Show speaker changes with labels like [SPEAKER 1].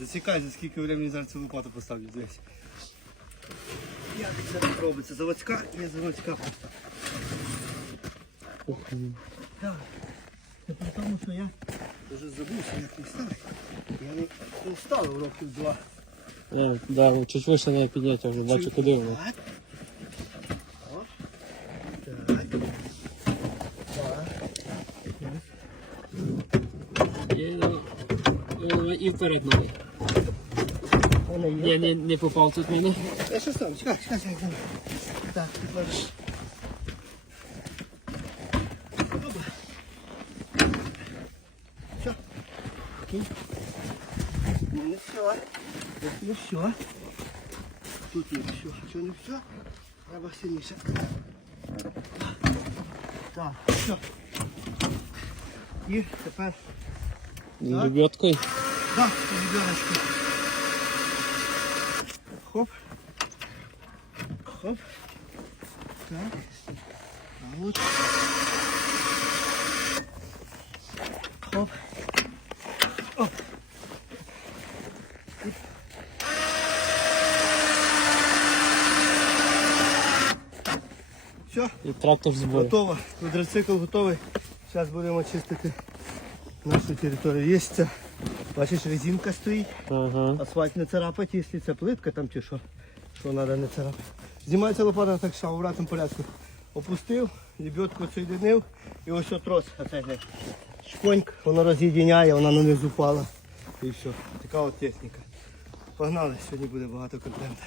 [SPEAKER 1] Засікай, за скільки времени зараз цю лопату поставлю десь. Як це так робиться? Заводська і заводська просто. Так. Це при тому, що я вже забувся, як не ставити. Я не, не ставив років два.
[SPEAKER 2] Е, да, ну, чуть вище не підняття вже, бачу, куди воно. і вперед ноги.
[SPEAKER 1] Вона є.
[SPEAKER 2] Ні, не, не попав тут мене.
[SPEAKER 1] Я ще сам, чекай, чекай, чекай. чекай. Так, підложи. Опа. Все. Окей. Ну не все. Тут не все. Тут не все. Що не все? Треба сильніше. Так, все. І тепер
[SPEAKER 2] Лебедкою.
[SPEAKER 1] Да, ребеночку. Хоп. Хоп. Так. А вот. Хоп. Оп. І- Все,
[SPEAKER 2] І трактор в зборі.
[SPEAKER 1] готово. Квадроцикл готовий. Зараз будемо чистити нашу територію. Є ця, Бачиш, резинка стоїть.
[SPEAKER 2] Ага.
[SPEAKER 1] Асфальт не царапать, якщо це плитка там чи що, що треба не царапати. Знімається лопата так що в обратному порядку. Опустив, лебедку відсоєдинив і ось отрос трос. Шпоньк, воно роз'єдиняє, вона на низ упала. І все. Така от техніка. Погнали, сьогодні буде багато контенту.